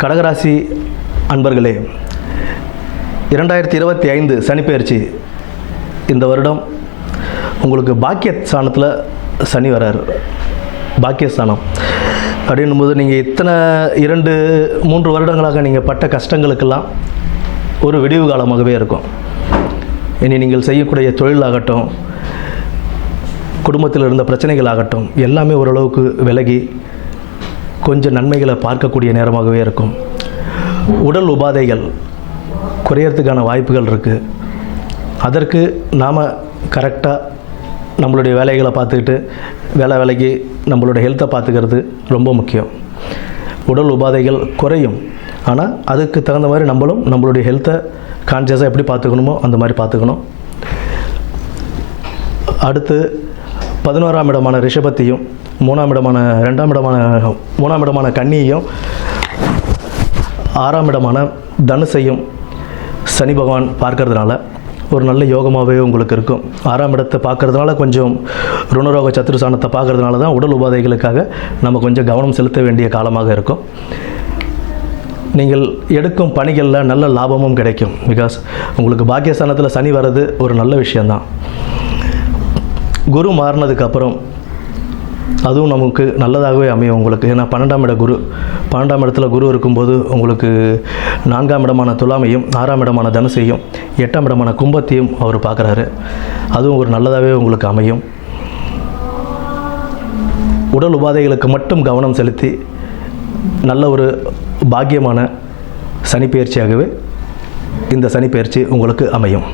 கடகராசி அன்பர்களே, 2025 சனிப்பெயர்ச்சி இந்த வருடம் உங்களுக்கு பாக்கியஸ்தானத்தில் சனி வரார். பாக்கியஸ்தானம் அப்படின்னும்போது நீங்கள் இத்தனை 2-3 வருடங்களாக நீங்கள் பட்ட கஷ்டங்களுக்கெல்லாம் ஒரு விடிவு காலமாகவே இருக்கும். இனி நீங்கள் செய்யக்கூடிய தொழிலாகட்டும், குடும்பத்தில் இருந்த பிரச்சனைகள் ஆகட்டும், எல்லாமே ஓரளவுக்கு விலகி கொஞ்சம் நன்மைகளை பார்க்கக்கூடிய நேரமாகவே இருக்கும். உடல் உபாதைகள் குறையறதுக்கான வாய்ப்புகள் இருக்குது. அதற்கு நாம் கரெக்டாக நம்மளுடைய வேலைகளை பார்த்துக்கிட்டு வேலைக்கு நம்மளுடைய ஹெல்த்தை பார்த்துக்கிறது ரொம்ப முக்கியம். உடல் உபாதைகள் குறையும், ஆனால் அதுக்கு தகுந்த மாதிரி நம்மளுடைய ஹெல்த்தை கான்சியஸாக எப்படி பார்த்துக்கணுமோ அந்த மாதிரி பார்த்துக்கணும். அடுத்து 11ஆம் இடமான ரிஷபத்தையும் 3ஆம் இடமான கன்னியையும் 6ஆம் இடமான தனுசையும் சனி பகவான் பார்க்கறதுனால ஒரு நல்ல யோகமாகவே உங்களுக்கு இருக்கும். 6ஆம் இடத்தை பார்க்கறதுனால கொஞ்சம் ருணரோக சத்துருசானத்தை பார்க்கறதுனால தான் உடல் உபாதைகளுக்காக நம்ம கொஞ்சம் கவனம் செலுத்த வேண்டிய காலமாக இருக்கும். நீங்கள் எடுக்கும் பணிகளில் நல்ல லாபமும் கிடைக்கும். பிகாஸ் உங்களுக்கு பாக்கியஸ்தானத்தில் சனி வர்றது ஒரு நல்ல விஷயந்தான். குரு மாறினதுக்கப்புறம் அதுவும் நமக்கு நல்லதாகவே அமையும் உங்களுக்கு. ஏன்னா 12ஆம் இடத்துல குரு இருக்கும்போது உங்களுக்கு 4ஆம் இடமான துலாமையும் 6ஆம் இடமான தனுசையும் 8ஆம் இடமான கும்பத்தையும் அவர் பார்க்குறாரு. அதுவும் ஒரு நல்லதாகவே உங்களுக்கு அமையும். உடல் உபாதைகளுக்கு மட்டும் கவனம் செலுத்தி நல்ல ஒரு பாக்கியமான சனிப்பெயர்ச்சியாகவே இந்த சனிப்பெயர்ச்சி உங்களுக்கு அமையும்.